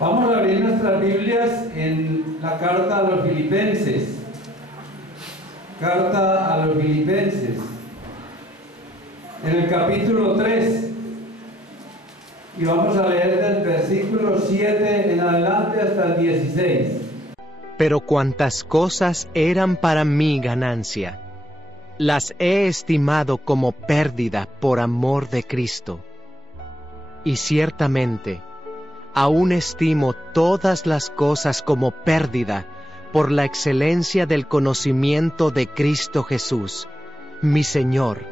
Vamos a abrir nuestras Biblias en la carta a los Filipenses. Carta a los Filipenses. En el capítulo 3. Y vamos a leer del versículo 7 en adelante hasta el 16. Pero cuantas cosas eran para mí ganancia, las he estimado como pérdida por amor de Cristo. Y ciertamente, aún estimo todas las cosas como pérdida por la excelencia del conocimiento de Cristo Jesús, mi Señor,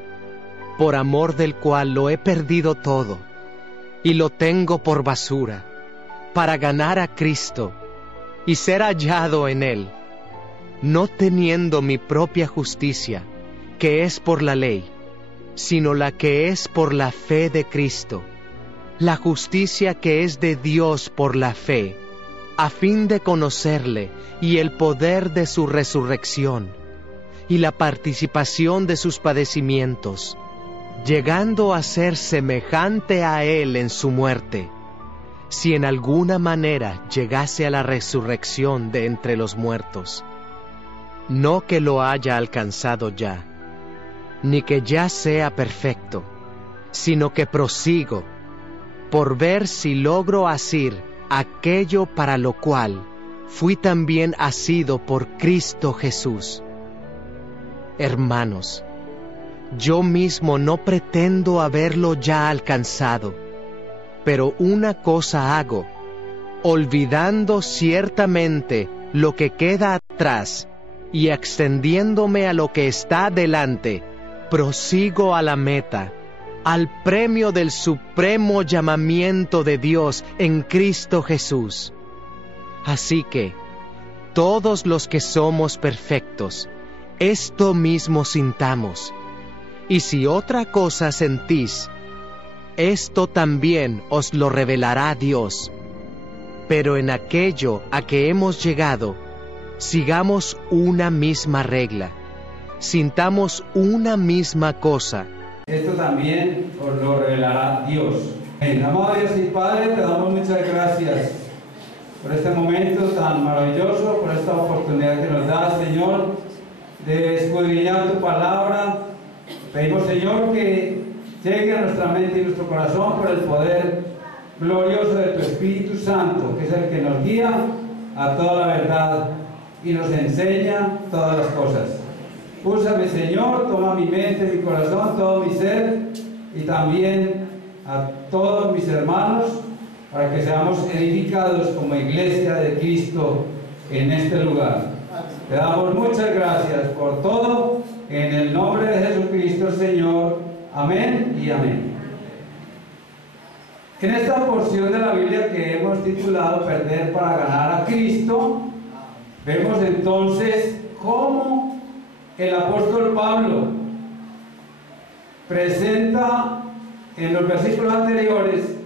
por amor del cual lo he perdido todo, y lo tengo por basura, para ganar a Cristo y ser hallado en Él, no teniendo mi propia justicia, que es por la ley, sino la que es por la fe de Cristo, la justicia que es de Dios por la fe, a fin de conocerle y el poder de su resurrección, y la participación de sus padecimientos, llegando a ser semejante a Él en su muerte, si en alguna manera llegase a la resurrección de entre los muertos. No que lo haya alcanzado ya, ni que ya sea perfecto, sino que prosigo, por ver si logro asir aquello para lo cual fui también asido por Cristo Jesús. Hermanos, yo mismo no pretendo haberlo ya alcanzado, pero una cosa hago, olvidando ciertamente lo que queda atrás y extendiéndome a lo que está delante, prosigo a la meta, al premio del supremo llamamiento de Dios en Cristo Jesús. Así que, todos los que somos perfectos, esto mismo sintamos, y si otra cosa sentís, esto también os lo revelará Dios. Pero en aquello a que hemos llegado, sigamos una misma regla, sintamos una misma cosa. Esto también os lo revelará Dios. Amado Dios y Padre, te damos muchas gracias por este momento tan maravilloso, por esta oportunidad que nos das, Señor, de escudriñar tu palabra. Pedimos, Señor, que llegue a nuestra mente y nuestro corazón por el poder glorioso de tu Espíritu Santo, que es el que nos guía a toda la verdad y nos enseña todas las cosas. Úsame, Señor, toma mi mente, mi corazón, todo mi ser y también a todos mis hermanos para que seamos edificados como iglesia de Cristo en este lugar. Te damos muchas gracias por todo, en el nombre de Jesucristo, Señor. Amén y amén. En esta porción de la Biblia que hemos titulado Perder para ganar a Cristo, vemos entonces cómo el apóstol Pablo presenta en los versículos anteriores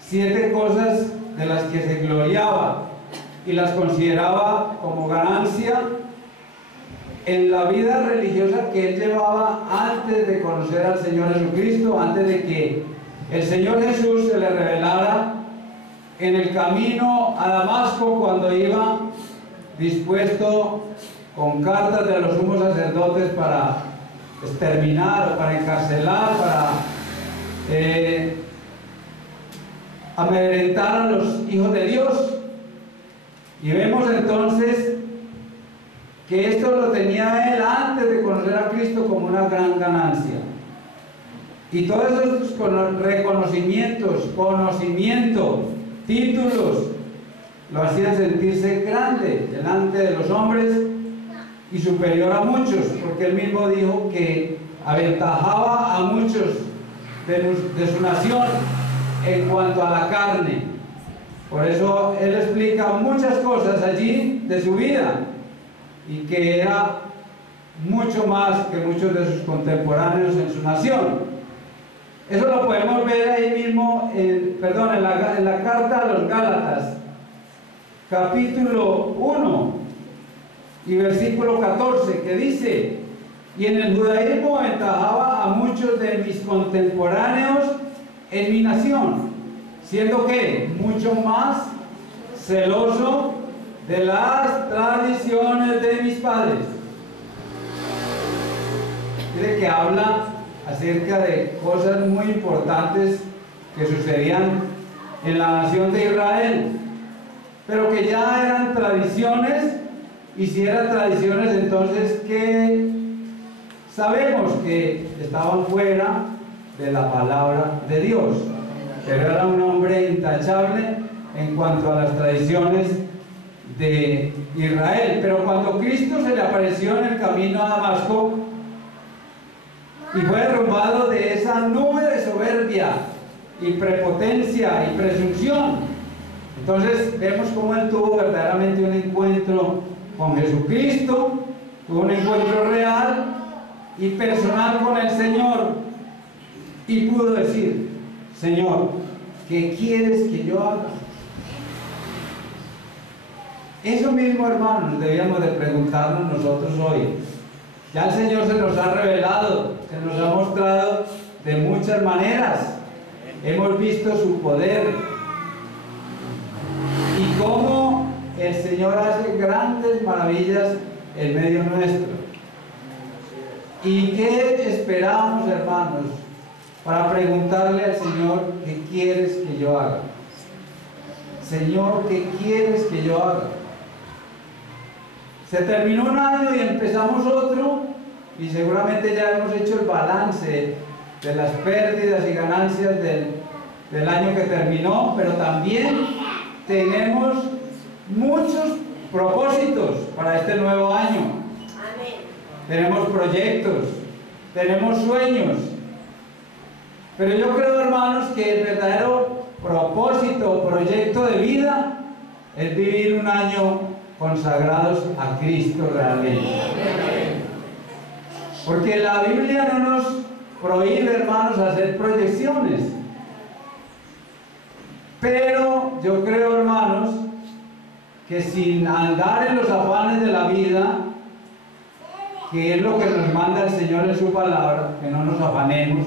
7 cosas de las que se gloriaba y las consideraba como ganancia en la vida religiosa que él llevaba antes de conocer al Señor Jesucristo, antes de que el Señor Jesús se le revelara en el camino a Damasco, cuando iba dispuesto con cartas de los sumos sacerdotes para exterminar, para encarcelar, para amedrentar a los hijos de Dios. Y vemos entonces que esto lo tenía él antes de conocer a Cristo como una gran ganancia. Y todos estos reconocimientos, conocimiento, títulos, lo hacían sentirse grande delante de los hombres y superior a muchos, porque él mismo dijo que aventajaba a muchos de su nación en cuanto a la carne. Por eso él explica muchas cosas allí de su vida, y que era mucho más que muchos de sus contemporáneos en su nación. Eso lo podemos ver ahí mismo, en la carta a los Gálatas, capítulo 1 y versículo 14, que dice: y en el judaísmo aventajaba a muchos de mis contemporáneos en mi nación, siendo que mucho más celoso de las tradiciones de mis padres. Mire que habla acerca de cosas muy importantes que sucedían en la nación de Israel, pero que ya eran tradiciones, y si eran tradiciones, entonces que sabemos que estaban fuera de la palabra de Dios, pero era un hombre intachable en cuanto a las tradiciones de Israel. Pero cuando Cristo se le apareció en el camino a Damasco y fue derrumbado de esa nube de soberbia y prepotencia y presunción, entonces vemos cómo él tuvo verdaderamente un encuentro con Jesucristo, tuvo un encuentro real y personal con el Señor, y pudo decir: Señor, ¿qué quieres que yo haga? Eso mismo, hermanos, debíamos de preguntarnos nosotros hoy. Ya el Señor se nos ha revelado, se nos ha mostrado de muchas maneras. Hemos visto su poder y cómo el Señor hace grandes maravillas en medio nuestro. ¿Y qué esperamos, hermanos, para preguntarle al Señor: ¿qué quieres que yo haga? Señor, ¿qué quieres que yo haga? Se terminó un año y empezamos otro, y seguramente ya hemos hecho el balance de las pérdidas y ganancias del año que terminó, pero también tenemos muchos propósitos para este nuevo año. Tenemos proyectos, tenemos sueños, pero yo creo, hermanos, que el verdadero propósito o proyecto de vida es vivir un año consagrados a Cristo realmente. Porque la Biblia no nos prohíbe, hermanos, hacer proyecciones, pero yo creo, hermanos, que sin andar en los afanes de la vida, que es lo que nos manda el Señor en su palabra, que no nos afanemos,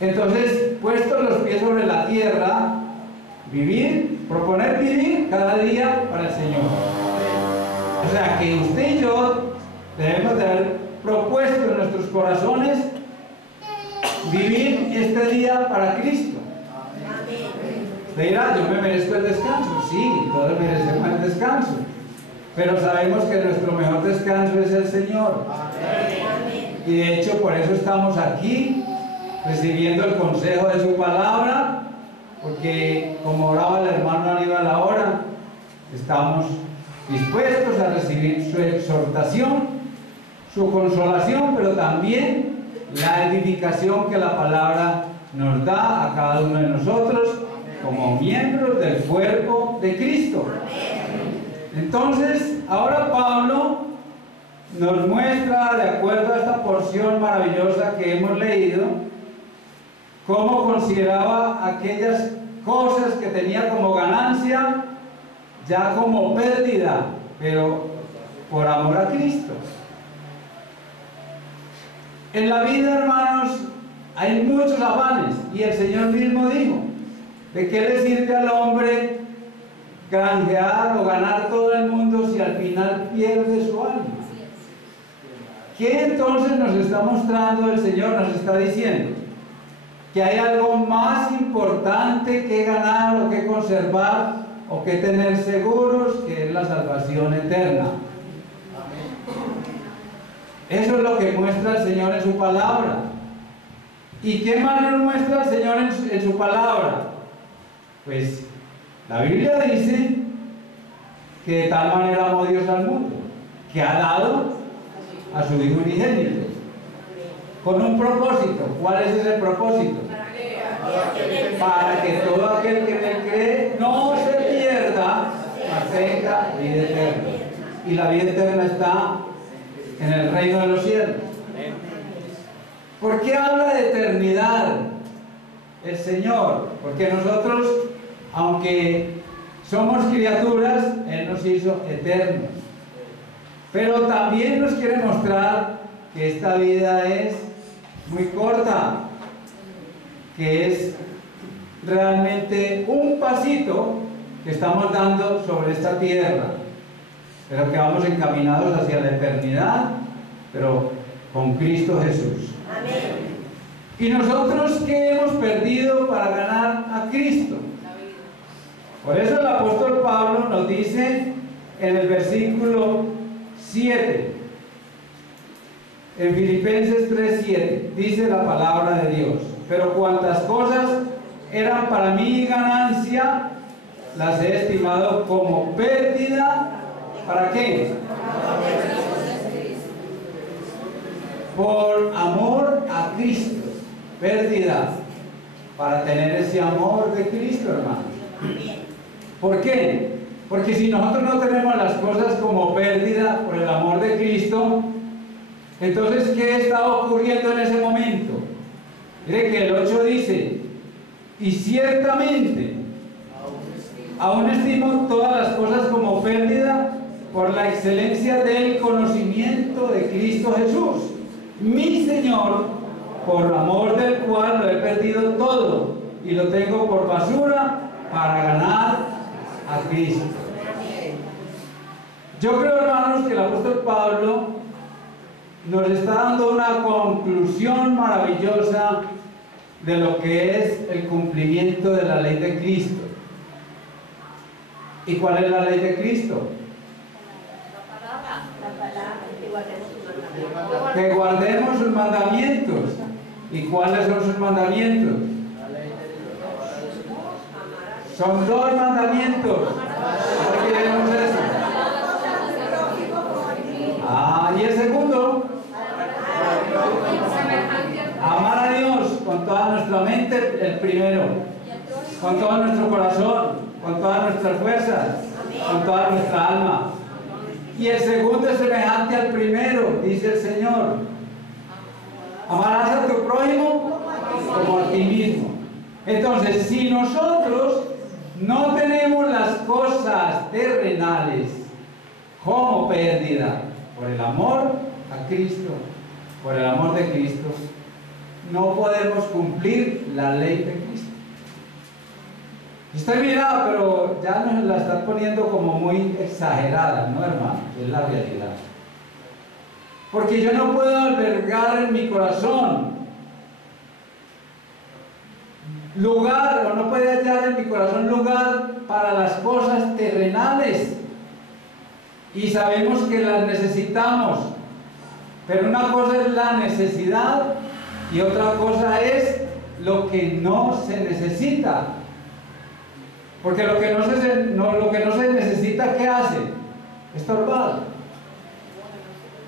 entonces, puestos los pies sobre la tierra, proponer vivir cada día para el Señor. O sea, que usted y yo debemos de haber propuesto en nuestros corazones vivir este día para Cristo. Usted dirá: yo me merezco el descanso. Sí, todos merecemos el descanso, pero sabemos que nuestro mejor descanso es el Señor. Y de hecho por eso estamos aquí, recibiendo el consejo de su palabra, porque como oraba el hermano Aníbal ahora, estamos dispuestos a recibir su exhortación, su consolación, pero también la edificación que la palabra nos da a cada uno de nosotros como miembros del cuerpo de Cristo. Entonces, ahora Pablo nos muestra, de acuerdo a esta porción maravillosa que hemos leído, cómo consideraba aquellas cosas que tenía como ganancia ya como pérdida, pero por amor a Cristo. En la vida, hermanos, hay muchos afanes, y el Señor mismo dijo: ¿de qué le sirve al hombre granjear o ganar todo el mundo si al final pierde su alma? ¿Qué entonces nos está mostrando el Señor? Nos está diciendo que hay algo más importante que ganar o que conservar o que tener seguros, que es la salvación eterna. Eso es lo que muestra el Señor en su palabra. ¿Y qué más nos muestra el Señor en su palabra? Pues la Biblia dice que de tal manera amó Dios al mundo, que ha dado a su Hijo unigénito, con un propósito. ¿Cuál es ese propósito? Para que todo aquel que en él cree no se pierda, mas tenga vida eterna. Y la vida eterna está en el reino de los cielos. ¿Por qué habla de eternidad el Señor? Porque nosotros, aunque somos criaturas, Él nos hizo eternos. Pero también nos quiere mostrar que esta vida es muy corta, que es realmente un pasito que estamos dando sobre esta tierra, pero que vamos encaminados hacia la eternidad, pero con Cristo Jesús. Amén. ¿Y nosotros qué hemos perdido para ganar a Cristo? Por eso el apóstol Pablo nos dice en el versículo 7, en Filipenses 3:7, dice la palabra de Dios: pero cuantas cosas eran para mí ganancia, las he estimado como pérdida. ¿Para qué? Por amor a Cristo. Pérdida para tener ese amor de Cristo, hermanos. ¿Por qué? Porque si nosotros no tenemos las cosas como pérdida por el amor de Cristo, entonces ¿qué está ocurriendo en ese momento? Mire que el 8 dice: y ciertamente aún estimo todas las cosas como pérdida por la excelencia del conocimiento de Cristo Jesús, mi Señor, por amor del cual lo he perdido todo y lo tengo por basura para ganar a Cristo. Yo creo, hermanos, que el apóstol Pablo nos está dando una conclusión maravillosa de lo que es el cumplimiento de la ley de Cristo. ¿Y cuál es la ley de Cristo? Que guardemos sus mandamientos. ¿Y cuáles son sus mandamientos? Son 2 mandamientos. ¿Por qué leemos eso? Y el segundo: amar a Dios con toda nuestra mente, el primero, con todo nuestro corazón, con todas nuestras fuerzas, con toda nuestra alma. Y el segundo es semejante al primero, dice el Señor: amarás a tu prójimo como a ti mismo. Entonces, si nosotros no tenemos las cosas terrenales como pérdida por el amor a Cristo, por el amor de Cristo, no podemos cumplir la ley de Cristo. Usted mira, pero ya nos la están poniendo como muy exagerada, ¿no, hermano? Es la realidad. Porque yo no puedo albergar en mi corazón lugar, o no puede hallar en mi corazón lugar para las cosas terrenales. Y sabemos que las necesitamos. Pero una cosa es la necesidad y otra cosa es lo que no se necesita. Porque lo que no se necesita, ¿qué hace? Estorbar.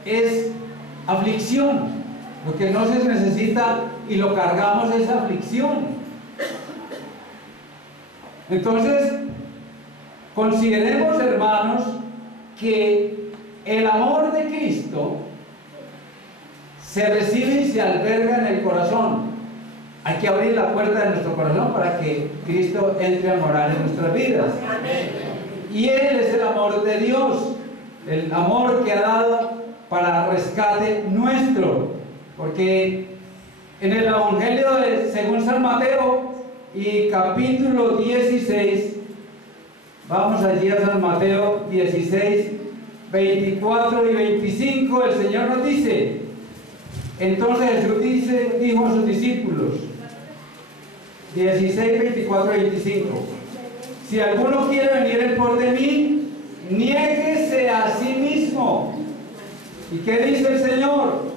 Es aflicción. Lo que no se necesita y lo cargamos es aflicción. Entonces, consideremos, hermanos, que el amor de Cristo se recibe y se alberga en el corazón. Hay que abrir la puerta de nuestro corazón para que Cristo entre a morar en nuestras vidas. Y Él es el amor de Dios, el amor que ha dado para rescate nuestro. Porque en el Evangelio según San Mateo y capítulo 16, vamos allí a San Mateo 16, 24 y 25, el Señor nos dice: entonces Jesús dijo a sus discípulos, 16, 24 y 25, si alguno quiere venir en pos de mí, niéguese a sí mismo. ¿Y qué dice el Señor?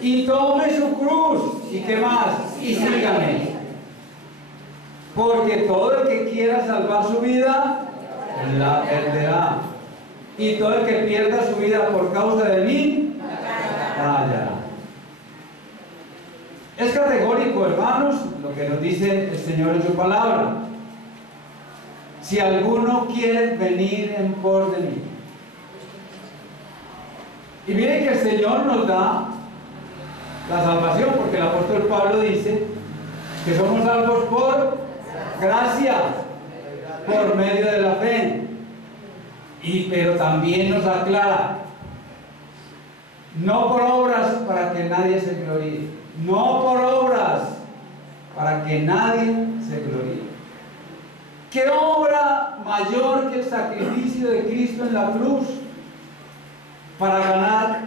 Y tome su cruz. ¿Y qué más? Y sígame. Porque todo el que quiera salvar su vida, la perderá. Y todo el que pierda su vida por causa de mí, la hallará. Es categórico, hermanos, lo que nos dice el Señor en su palabra. Si alguno quiere venir en pos de mí. Y miren que el Señor nos da la salvación, porque el apóstol Pablo dice que somos salvos por gracia, por medio de la fe. Pero también nos aclara: no por obras para que nadie se gloríe. No por obras para que nadie se gloríe. ¿Qué obra nada mayor que el sacrificio de Cristo en la cruz para ganar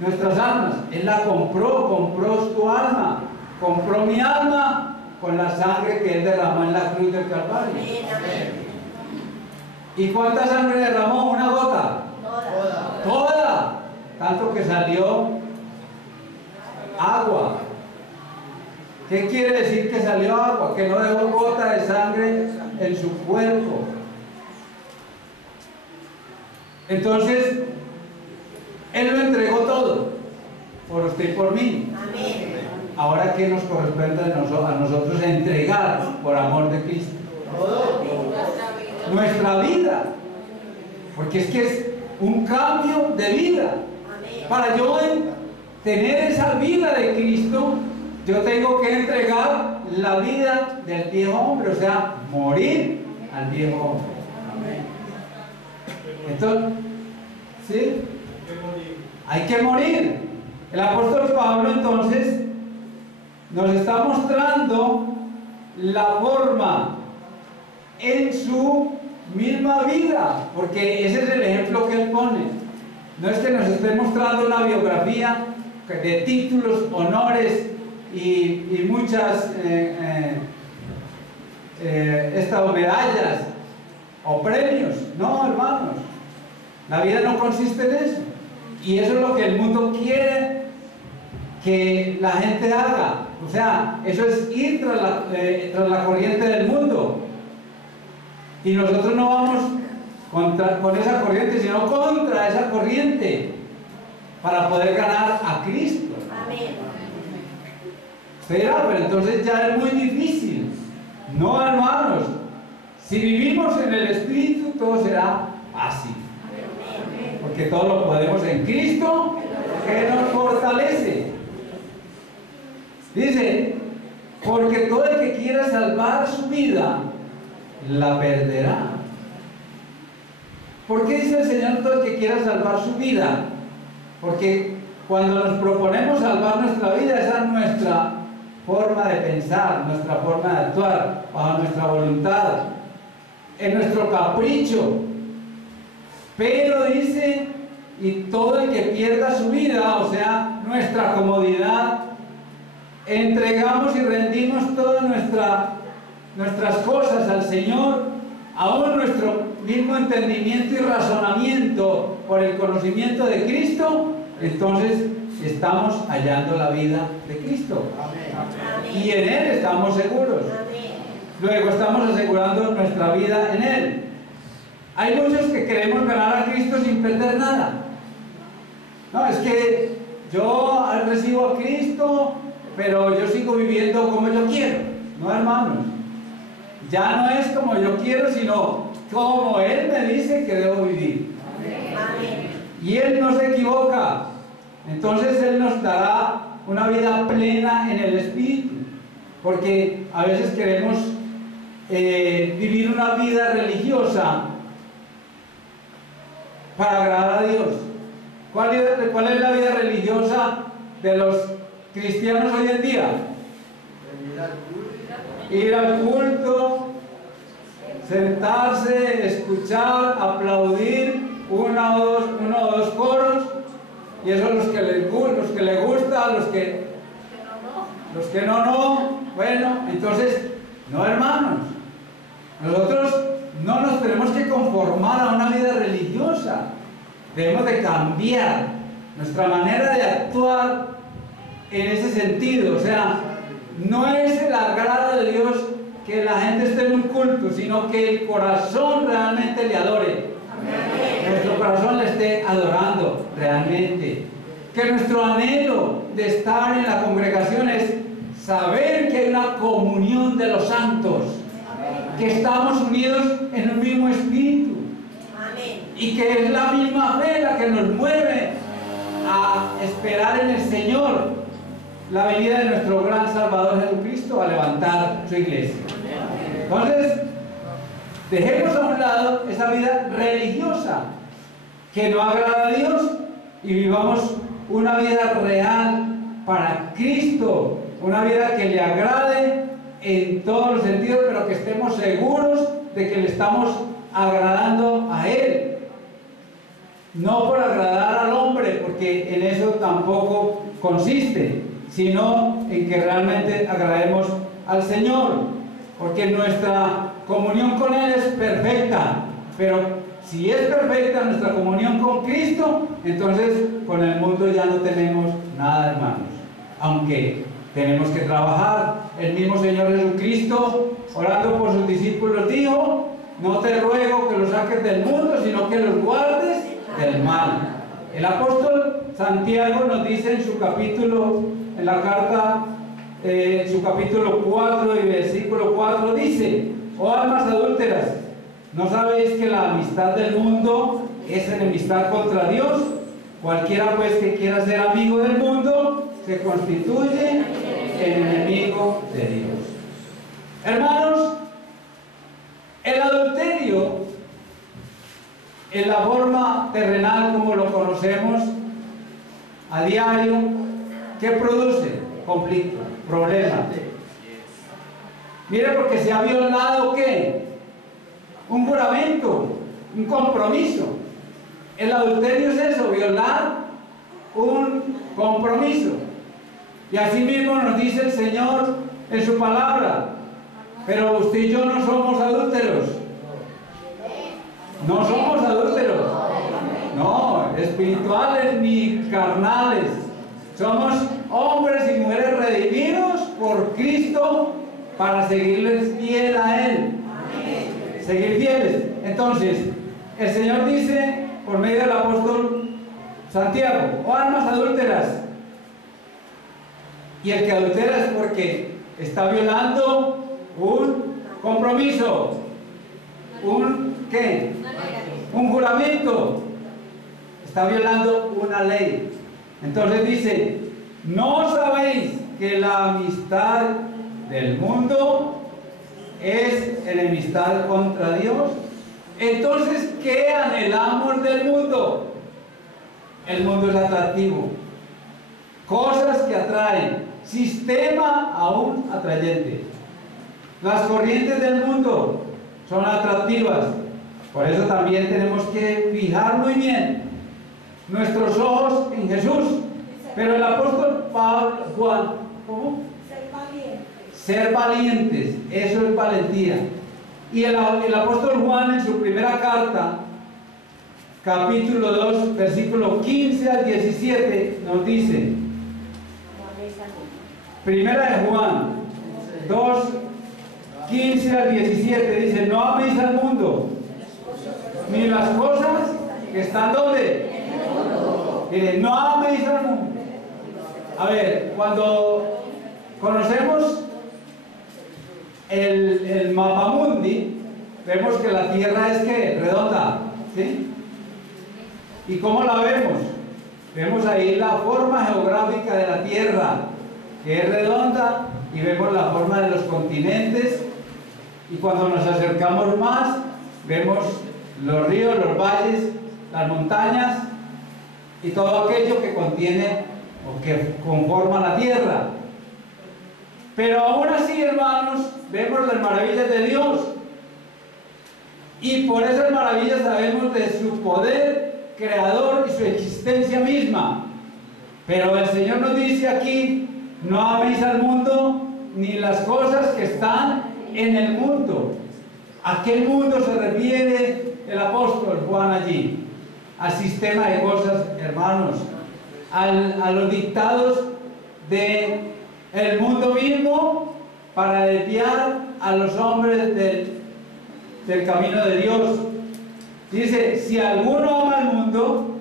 nuestras almas. Él la compró su alma, compró mi alma con la sangre que Él derramó en la cruz del Calvario. ¿Y cuánta sangre derramó? ¿Una gota? Toda. Tanto que salió agua. ¿Qué quiere decir que salió agua? Que no dejó gota de sangre en su cuerpo. Entonces, Él lo entregó todo, por usted y por mí. Amén. Ahora, ¿qué nos corresponde a nosotros entregar por amor de Cristo? Nuestra vida. Porque es que es un cambio de vida. Para yo tener esa vida de Cristo, yo tengo que entregar la vida del viejo hombre, o sea, morir al viejo hombre. Entonces, ¿sí? Hay que morir. El apóstol Pablo entonces nos está mostrando la forma en su misma vida, porque ese es el ejemplo que él pone. No es que nos esté mostrando una biografía de títulos, honores y muchas estas medallas o premios. No, hermanos, la vida no consiste en eso. Y eso es lo que el mundo quiere que la gente haga. O sea, eso es ir tras la corriente del mundo. Y nosotros no vamos con esa corriente, sino contra esa corriente, para poder ganar a Cristo. Amén. Usted dirá, pero entonces ya es muy difícil. No, hermanos. Si vivimos en el Espíritu, todo será fácil. Porque todo lo podemos en Cristo, que nos fortalece. Dice, porque todo el que quiera salvar su vida, la perderá. ¿Por qué dice el Señor todo el que quiera salvar su vida? Porque cuando nos proponemos salvar nuestra vida, esa es nuestra forma de pensar, nuestra forma de actuar, bajo nuestra voluntad, en nuestro capricho. Pero dice, y todo el que pierda su vida, o sea, nuestra comodidad, entregamos y rendimos todas nuestras cosas al Señor, aún nuestro mismo entendimiento y razonamiento por el conocimiento de Cristo, entonces estamos hallando la vida de Cristo. Amén. Y en Él estamos seguros. Amén. Luego estamos asegurando nuestra vida en Él. Hay muchos que queremos ganar a Cristo sin perder nada. No, es que yo recibo a Cristo, pero yo sigo viviendo como yo quiero. No, hermanos. Ya no es como yo quiero, sino como Él me dice que debo vivir. Amén. Y Él no se equivoca. Entonces Él nos dará una vida plena en el Espíritu. Porque a veces queremos vivir una vida religiosa para agradar a Dios. ¿Cuál es la vida religiosa de los cristianos hoy en día? Ir al culto, sentarse, escuchar, aplaudir, uno o dos coros, y eso los que les gusta, los que no. Bueno, entonces, no, hermanos, nosotros no nos tenemos que conformar a una vida religiosa. Debemos de cambiar nuestra manera de actuar en ese sentido. O sea, no es el agrado de Dios que la gente esté en un culto, sino que el corazón realmente le adore. Amén. Nuestro corazón le esté adorando realmente. Que nuestro anhelo de estar en la congregación es saber que hay una comunión de los santos. Amén. Que estamos unidos en un mismo espíritu. Amén. Y que es la misma fe la que nos mueve a esperar en el Señor la venida de nuestro gran Salvador Jesucristo, a levantar su iglesia. Entonces, dejemos a un lado esa vida religiosa que no agrada a Dios y vivamos una vida real para Cristo, una vida que le agrade en todos los sentidos, pero que estemos seguros de que le estamos agradando a Él. No por agradar al hombre, porque en eso tampoco consiste, sino en que realmente agrademos al Señor, porque nuestra comunión con Él es perfecta. Pero si es perfecta nuestra comunión con Cristo, entonces con el mundo ya no tenemos nada, hermanos. Aunque tenemos que trabajar. El mismo Señor Jesucristo, orando por sus discípulos, dijo: no te ruego que los saques del mundo, sino que los guardes del mal. El apóstol Santiago nos dice en su capítulo, en la carta, su capítulo 4 y versículo 4, dice: oh almas adúlteras, ¿no sabéis que la amistad del mundo es enemistad contra Dios? Cualquiera pues que quiera ser amigo del mundo se constituye en enemigo de Dios. Hermanos, el adulterio, en la forma terrenal como lo conocemos a diario, ¿qué produce? Conflicto, problemas. Mire, porque se ha violado ¿qué? Un juramento, un compromiso. El adulterio es eso, violar un compromiso. Y así mismo nos dice el Señor en su palabra: pero usted y yo no somos adúlteros. No somos adúlteros. No, espirituales ni carnales. Somos hombres y mujeres redimidos por Cristo para seguirles fiel a Él. Seguir fieles. Entonces, el Señor dice por medio del apóstol Santiago: oh almas adúlteras. Y el que adultera es porque está violando un compromiso, ¿qué? Un juramento. Está violando una ley. Entonces dice: ¿no sabéis que la amistad del mundo es enemistad contra Dios? Entonces, ¿qué anhelamos del mundo? El mundo es atractivo. Cosas que atraen. Sistema aún atrayente. Las corrientes del mundo son atractivas. Por eso también tenemos que fijar muy bien nuestros ojos en Jesús. Pero el apóstol Juan, ¿cómo? Ser valientes, eso es valentía. Y el apóstol Juan en su primera carta, capítulo 2, versículo 15 al 17, nos dice, primera de Juan 2, 15 al 17, dice: no améis al mundo, ni las cosas que están donde. Mire, no améis al mundo. A ver, cuando conocemos el mapamundi, vemos que la Tierra es ¿qué? Redonda, ¿sí? ¿Y cómo la vemos? Vemos ahí la forma geográfica de la Tierra, que es redonda, y vemos la forma de los continentes, y cuando nos acercamos más, vemos los ríos, los valles, las montañas, y todo aquello que contiene o que conforma la Tierra. Pero aún así, hermanos, vemos las maravillas de Dios, y por esas maravillas sabemos de su poder creador y su existencia misma. Pero el Señor nos dice aquí: no améis al mundo ni las cosas que están en el mundo. ¿A qué mundo se refiere el apóstol Juan allí? Al sistema de cosas, hermanos, a los dictados del mundo mismo para desviar a los hombres del camino de Dios. Dice: si alguno ama al mundo,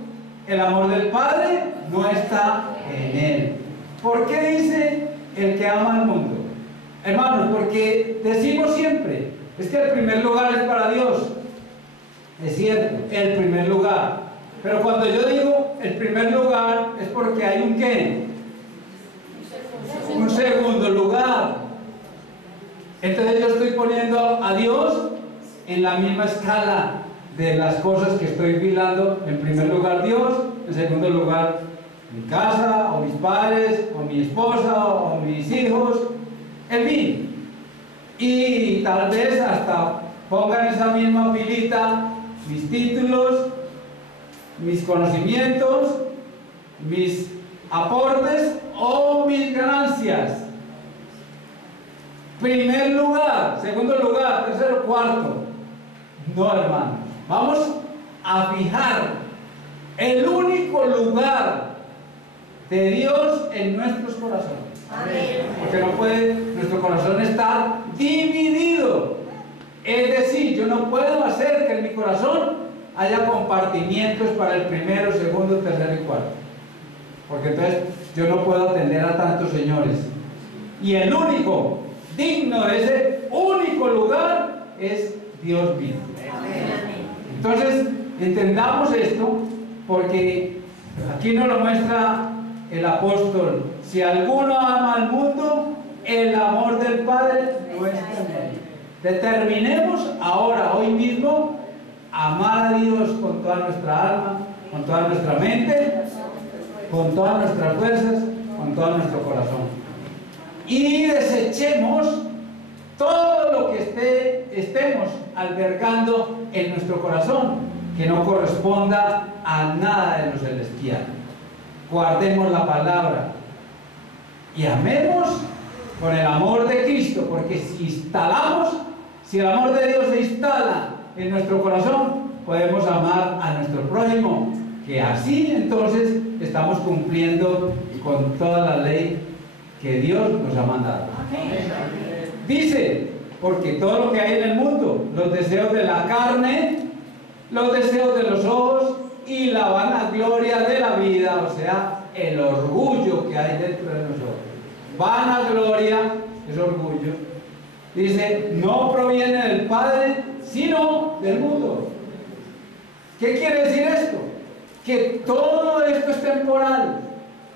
el amor del Padre no está en él. ¿Por qué dice el que ama al mundo? Hermanos, porque decimos siempre, es que el primer lugar es para Dios. Es cierto, el primer lugar. Pero cuando yo digo el primer lugar, es porque hay un ¿qué? Un segundo lugar. Entonces yo estoy poniendo a Dios en la misma escala de las cosas que estoy filando. En primer lugar Dios, en segundo lugar mi casa, o mis padres, o mi esposa, o mis hijos, en fin. Y tal vez hasta ponga en esa misma pilita mis títulos, mis conocimientos, mis aportes o mis ganancias. Primer lugar, segundo lugar, tercero, cuarto. No, hermanos. Vamos a fijar el único lugar de Dios en nuestros corazones. Amén. Porque no puede nuestro corazón estar dividido. Es decir, yo no puedo hacer que en mi corazón haya compartimientos para el primero, segundo, tercero y cuarto. Porque entonces yo no puedo atender a tantos señores. Y el único digno de ese único lugar es Dios mismo. Entonces, entendamos esto, porque aquí nos lo muestra el apóstol. Si alguno ama al mundo, el amor del Padre no está en él. Determinemos ahora, hoy mismo, amar a Dios con toda nuestra alma, con toda nuestra mente, con todas nuestras fuerzas, con todo nuestro corazón. Y desechemos todo lo que estemos albergando en nuestro corazón, que no corresponda a nada de lo celestial. Guardemos la palabra y amemos con el amor de Cristo, porque si el amor de Dios se instala en nuestro corazón, podemos amar a nuestro prójimo, que así entonces estamos cumpliendo con toda la ley que Dios nos ha mandado. Dice, porque todo lo que hay en el mundo, los deseos de la carne, los deseos de los ojos y la vanagloria de la vida, o sea, el orgullo que hay dentro de nosotros. Vanagloria es orgullo. Dice, no proviene del Padre, sino del mundo. ¿Qué quiere decir esto? Que todo esto es temporal,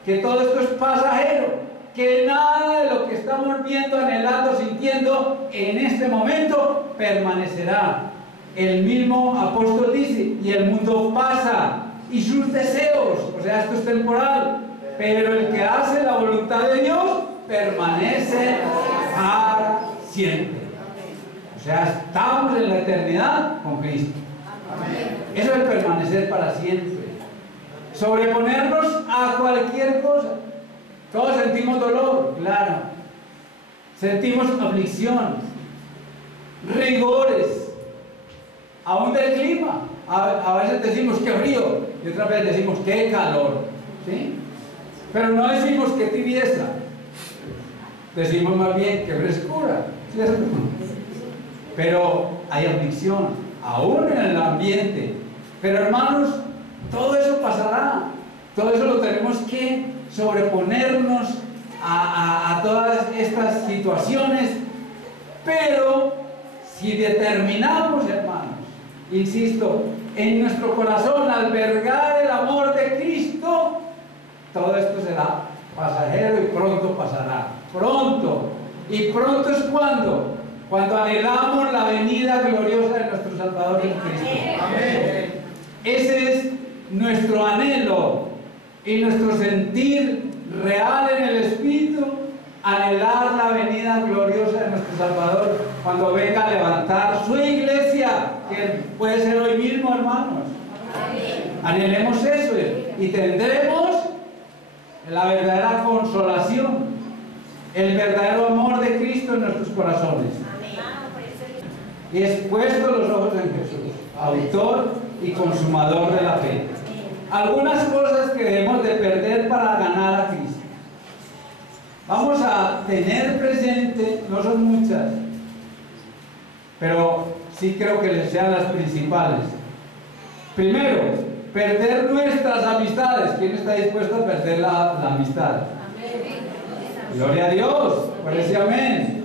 que todo esto es pasajero, que nada de lo que estamos viendo, anhelando, sintiendo en este momento permanecerá. El mismo apóstol dice, y el mundo pasa, y sus deseos, o sea, esto es temporal, pero el que hace la voluntad de Dios permanece para siempre. O sea, estamos en la eternidad con Cristo. Eso es permanecer para siempre. Sobreponernos a cualquier cosa. Todos sentimos dolor, claro. Sentimos aflicción, rigores, aún del clima. A veces decimos qué frío y otras veces decimos qué calor, ¿sí? Pero no decimos qué tibieza, decimos más bien qué frescura, ¿cierto? Pero hay aflicción, aún en el ambiente. Pero hermanos, todo eso pasará, todo eso lo tenemos que sobreponernos a todas estas situaciones, pero si determinamos, hermanos, insisto, en nuestro corazón albergar el amor de Cristo, todo esto será pasajero y pronto pasará. Pronto. ¿Y pronto es cuando? Cuando anhelamos la venida gloriosa de nuestro Salvador Jesucristo. Amén. Ese es nuestro anhelo y nuestro sentir real en el Espíritu, anhelar la venida gloriosa de nuestro Salvador cuando venga a levantar su iglesia, que puede ser hoy mismo, hermanos. Amén. Anhelemos eso y tendremos la verdadera consolación, el verdadero amor de Cristo en nuestros corazones. Y expuestos los ojos en Jesús, autor y consumador de la fe. Algunas cosas que debemos de perder para ganar a Cristo. Vamos a tener presente, no son muchas, pero sí creo que les sean las principales. Primero, perder nuestras amistades. ¿Quién está dispuesto a perder la amistad? Gloria a Dios, parece amén.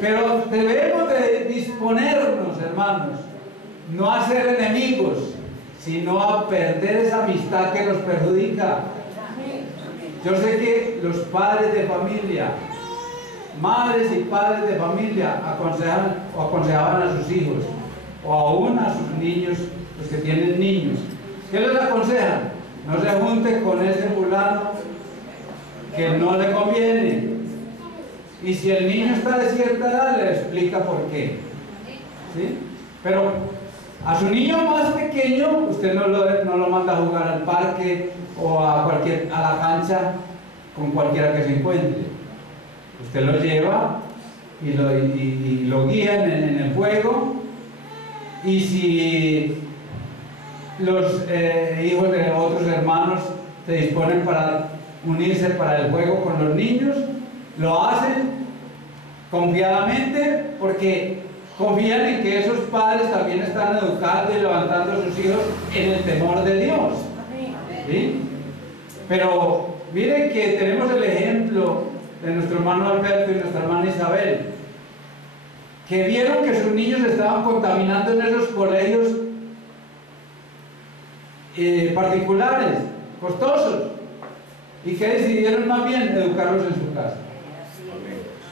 Pero debemos de disponernos, hermanos, no a ser enemigos, sino a perder esa amistad que nos perjudica. Yo sé que los padres de familia, madres y padres de familia aconsejaban a sus hijos, o aún a sus niños, los que tienen niños. ¿Qué les aconsejan? No se junte con ese fulano que no le conviene. Y si el niño está de cierta edad, le explica por qué. ¿Sí? Pero a su niño más pequeño, usted no lo manda a jugar al parque o a la cancha con cualquiera que se encuentre. Usted lo lleva y lo guía en el juego. Y si los hijos de otros hermanos se disponen para unirse para el juego con los niños, lo hacen confiadamente porque confían en que esos padres también están educando y levantando a sus hijos en el temor de Dios. ¿Sí? Pero miren que tenemos el ejemplo de nuestro hermano Alberto y nuestra hermana Isabel, que vieron que sus niños estaban contaminando en esos colegios particulares, costosos, y que decidieron más bien educarlos en su casa.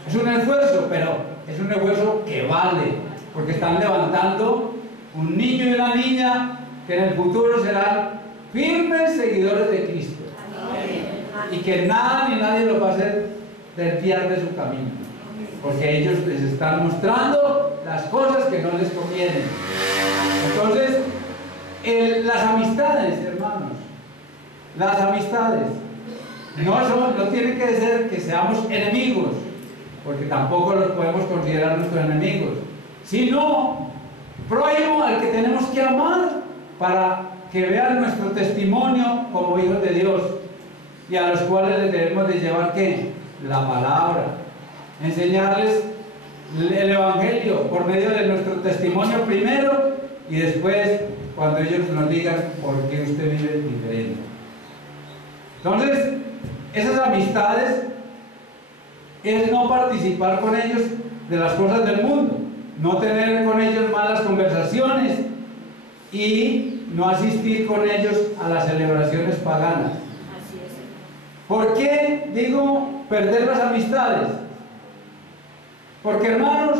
Es un esfuerzo, pero es un esfuerzo que vale, porque están levantando un niño y una niña que en el futuro serán firmes seguidores de Cristo. Y que nada ni nadie los va a hacer desviar de su camino, porque ellos les están mostrando las cosas que no les convienen. Entonces, las amistades, hermanos, las amistades no tiene que ser que seamos enemigos, porque tampoco los podemos considerar nuestros enemigos, sino prójimo al que tenemos que amar para que vean nuestro testimonio como hijos de Dios, y a los cuales les debemos de llevar ¿qué? La palabra, enseñarles el Evangelio por medio de nuestro testimonio primero, y después cuando ellos nos digan por qué usted vive diferente. Entonces, esas amistades es no participar con ellos de las cosas del mundo, no tener con ellos malas conversaciones y no asistir con ellos a las celebraciones paganas. ¿Por qué digo perder las amistades? Porque, hermanos,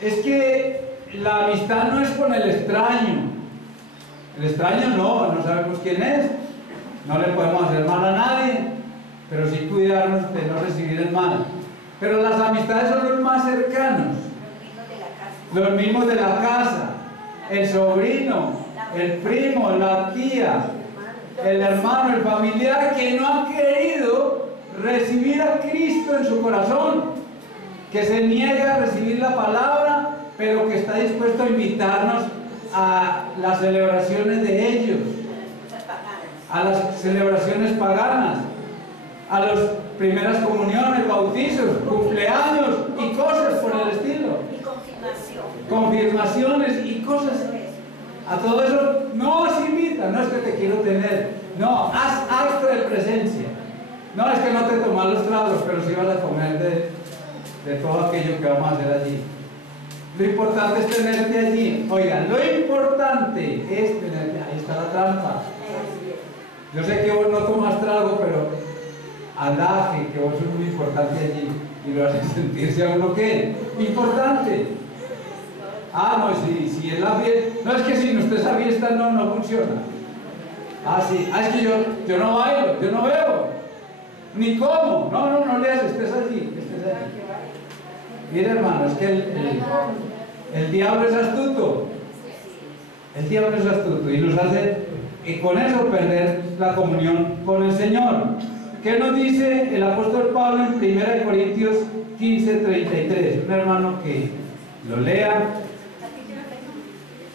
es que la amistad no es con el extraño. El extraño no sabemos quién es, no le podemos hacer mal a nadie, pero sí cuidarnos de no recibir el mal. Pero las amistades son los más cercanos, los mismos de la casa, el sobrino, el primo, la tía, el hermano, el familiar que no ha querido recibir a Cristo en su corazón, que se niega a recibir la palabra, pero que está dispuesto a invitarnos a las celebraciones de ellos, a las celebraciones paganas, a las primeras comuniones, bautizos, cumpleaños y cosas por el estilo. Y confirmaciones y cosas. A todo eso no os invita, no es que te quiero tener, no, haz acto de presencia. No es que no te tomas los tragos, pero sí vas a comer de todo aquello que vamos a hacer allí. Lo importante es tenerte allí. Oigan, lo importante es tenerte, ahí está la trampa. Yo sé que vos no tomas trago, pero anda, que vos sos muy importante allí y lo haces sentirse a uno que importante. Ah, no, si es la fiesta, no, es que si no esté esa fiesta no funciona. Ah, sí, es que yo no bailo, yo no bebo, ni como, no le haces, estés allí. Mira, hermano, es que el diablo es astuto. El diablo es astuto y nos hace con eso perder la comunión con el Señor. ¿Qué nos dice el apóstol Pablo en 1 Corintios 15:33? Un hermano que lo lea.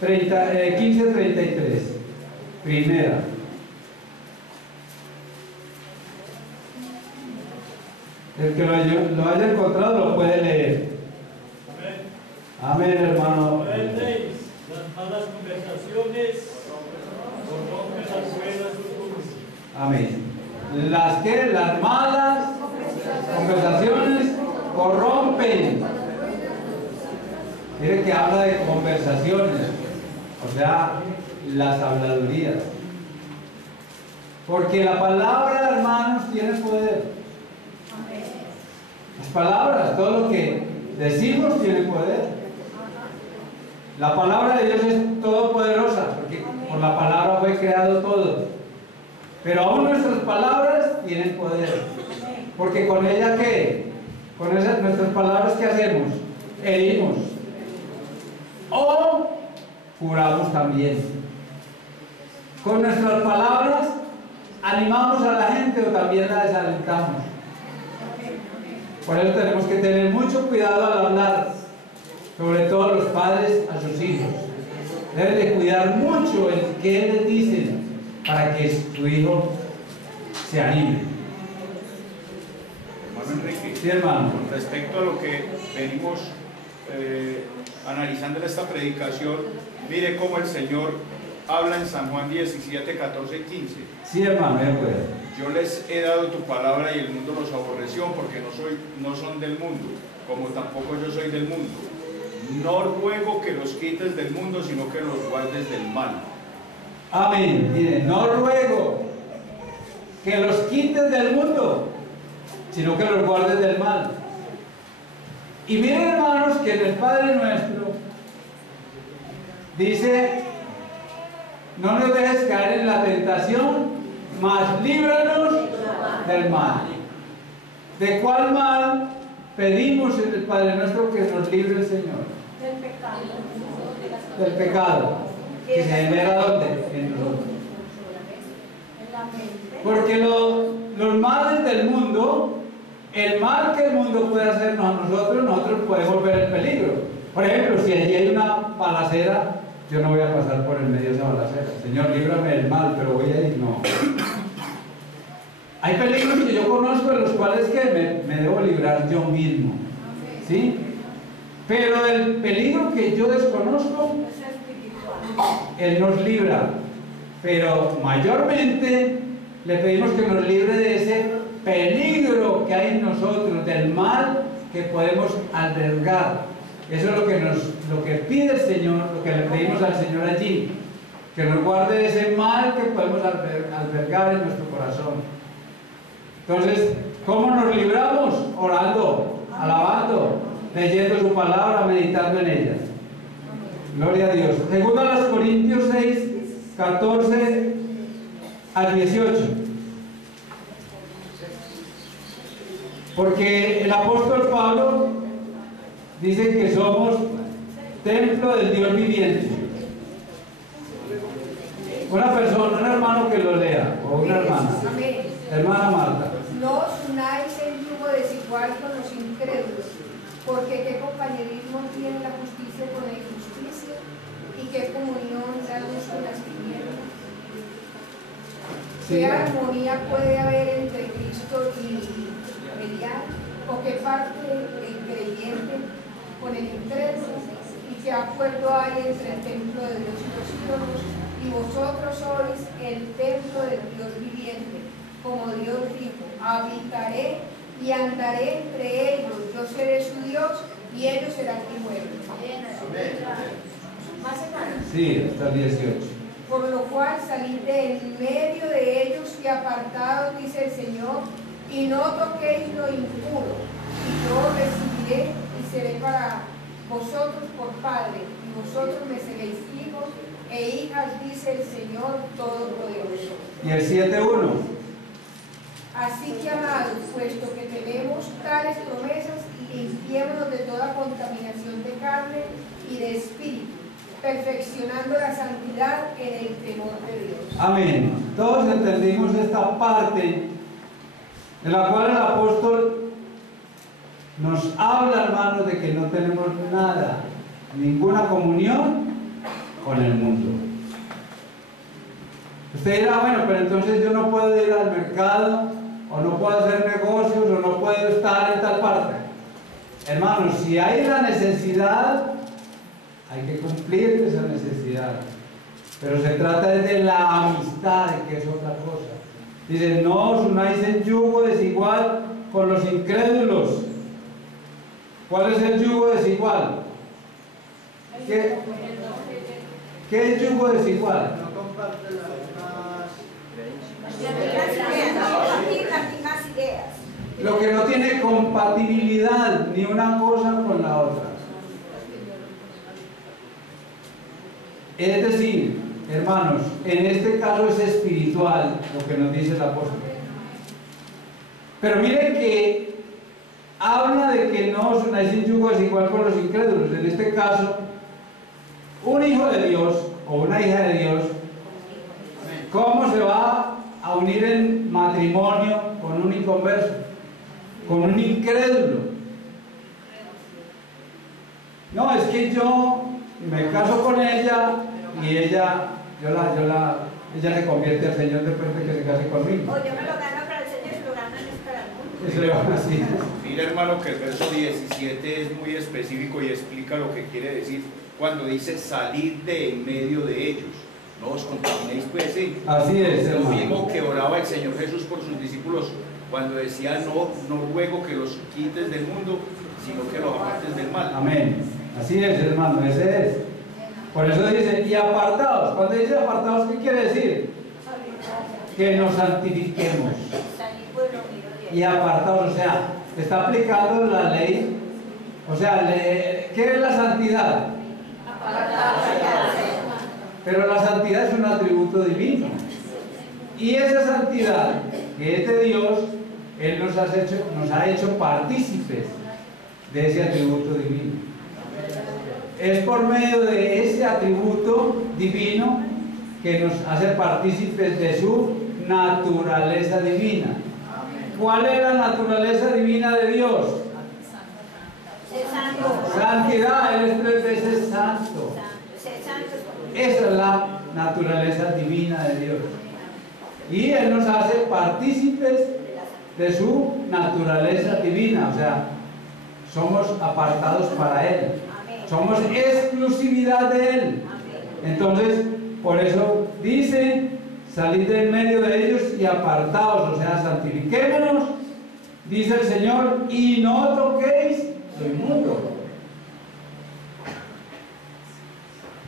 15:33. Primera. El que lo haya encontrado lo puede leer. Amén, hermano. Las malas conversaciones corrompen las buenas costumbres. Amén. Las malas conversaciones corrompen. Mire que habla de conversaciones, o sea, las habladurías. Porque la palabra, hermanos, tiene poder. Las palabras, todo lo que decimos tiene poder. La palabra de Dios es todopoderosa, porque por la palabra fue creado todo. Pero aún nuestras palabras tienen poder. Porque con ella, ¿qué? Con esas nuestras palabras, ¿qué hacemos? Herimos. O juramos también. Con nuestras palabras animamos a la gente o también la desalentamos. Por eso tenemos que tener mucho cuidado al hablar, sobre todo los padres a sus hijos. Deben de cuidar mucho el que les dicen para que su hijo se anime. Hermano Enrique, Sí, hermano. con respecto a lo que venimos analizando en esta predicación, mire cómo el Señor habla en San Juan 17, 14 y 15. Sí, hermano, ya puede. Yo les he dado tu palabra y el mundo los aborreció porque no son del mundo, como tampoco yo soy del mundo. No ruego que los quites del mundo, sino que los guardes del mal. Amén. Miren, no ruego que los quites del mundo, sino que los guardes del mal. Y miren, hermanos, que en el Padre Nuestro dice: no nos dejes caer en la tentación, mas líbranos del mal. ¿De cuál mal pedimos en el Padre Nuestro que nos libre el Señor? Del pecado. Del pecado. ¿Que se genera dónde? En nosotros. En la mente. Porque los males del mundo, el mal que el mundo puede hacernos a nosotros podemos ver el peligro. Por ejemplo, si allí hay una balacera, yo no voy a pasar por el medio de esa balacera. Señor, líbrame del mal, pero voy a ir, no. Hay peligros que yo conozco de los cuales que me debo librar yo mismo. ¿Sí? Pero el peligro que yo desconozco, Es espiritual. Él nos libra. Pero mayormente le pedimos que nos libre de ese peligro que hay en nosotros, del mal que podemos albergar. Eso es lo que pide el Señor, lo que le pedimos al Señor allí, que nos guarde de ese mal que podemos albergar en nuestro corazón. Entonces, ¿cómo nos libramos? Orando, alabando, leyendo su palabra, meditando en ella. Gloria a Dios. Segundo a los Corintios 6, 14 al 18. Porque el apóstol Pablo dice que somos templo del Dios viviente. Una persona, un hermano que lo lea, o una hermana. Amén. Hermana Marta. No os unáis en yugo desigual con los incrédulos, porque qué compañerismo tiene la justicia con la injusticia, y qué comunión la luz con las tinieblas. Sí. ¿Qué armonía puede haber entre Cristo y Belial? ¿O qué parte el creyente con el incrédulo? ¿Y qué acuerdo hay entre el templo de Dios y los ídolos? Y vosotros sois el templo del Dios viviente. Como Dios dijo, habitaré y andaré entre ellos, yo seré su Dios y ellos serán mi pueblo. ¿Más hermanos? Sí, hasta el 18. Por lo cual salid de en medio de ellos y apartados, dice el Señor, y no toquéis lo impuro, y yo recibiré y seré para vosotros por Padre, y vosotros me seréis hijos e hijas, dice el Señor Todopoderoso. Y el 7:1. Así que, amados, puesto que tenemos tales promesas, limpiémonos de toda contaminación de carne y de espíritu, perfeccionando la santidad en el temor de Dios. Amén. Todos entendimos esta parte en la cual el apóstol nos habla, hermanos, de que no tenemos nada, ninguna comunión con el mundo. Usted dirá, bueno, pero entonces yo no puedo ir al mercado, o no puedo hacer negocios, o no puedo estar en tal parte. Hermanos, si hay la necesidad, hay que cumplir esa necesidad. Pero se trata de la amistad, que es otra cosa. Dice, no os unáis en yugo desigual con los incrédulos. ¿Cuál es el yugo desigual? ¿Qué es yugo desigual? Lo que no tiene compatibilidad ni una cosa con la otra. Es decir, hermanos, en este caso es espiritual lo que nos dice el apóstol. Pero miren que habla de que no os unáis en yugo desigual con los incrédulos. En este caso, un hijo de Dios o una hija de Dios, ¿cómo se va a unir en matrimonio con un inconverso, con un incrédulo? No, es que yo me caso con ella y ella se convierte al Señor después de que se case conmigo. O yo me lo gano para el Señor y lo gano es para el mundo. Eso le van así. Mira, hermano, que el verso 17 es muy específico y explica lo que quiere decir cuando dice salir de en medio de ellos. No os contaminéis, pues sí. Así es, Lo hermano. mismo que oraba el Señor Jesús por sus discípulos cuando decía no ruego que los quites del mundo, sino que los apartes del mal. Amén. Así es, hermano, ese es. Por eso dice, y apartados. Cuando dice apartados, ¿qué quiere decir? Que nos santifiquemos. Salir pueblo mío de Y apartados, o sea, está aplicando la ley. O sea, ¿qué es la santidad? Pero la santidad es un atributo divino. Y esa santidad que es de Dios, Él nos ha hecho partícipes de ese atributo divino. Es por medio de ese atributo divino que nos hace partícipes de su naturaleza divina. ¿Cuál es la naturaleza divina de Dios? Santidad, Él es 3 veces santo. Esa es la naturaleza divina de Dios. Y Él nos hace partícipes de su naturaleza divina. O sea, somos apartados para Él. Somos exclusividad de Él. Entonces, por eso dice, salid de en medio de ellos y apartaos, o sea, santifiquémonos, dice el Señor, y no toquéis lo inmundo.